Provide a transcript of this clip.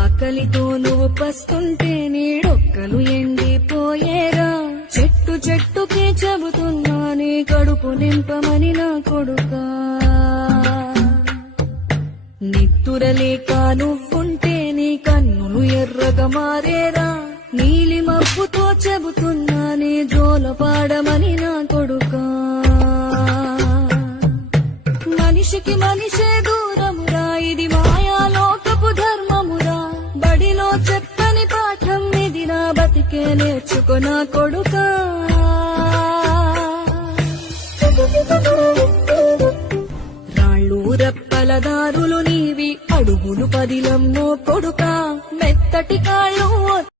ఆకలితో నువ్వు పస్తుంటే నీడొక్కలు ఎండిపోయేరా. చెట్టు చెట్టుకే చెబుతున్నా నీ కడుపు నింపమని నా కొడుకా. నిద్దురలేక నువ్వుంటే నీ కన్నులు ఎర్రగా మారేరా. నీలి మబ్బుతో చెబుతున్నా నీ జోల పాడమని నా కొడుకా. మనిషికి మనిషే దూరమురా, ఇది మాయాలోకపు ధర్మమురా. బడిలో చెప్పని పాఠం ఇది, నా బతికే నేర్చుకో నా కొడుకా. రాళ్ళు రెప్పల దారులు నీవి, అడుగులు పదిలమ్మో కొడుకా. మెత్తటి కాళ్ళు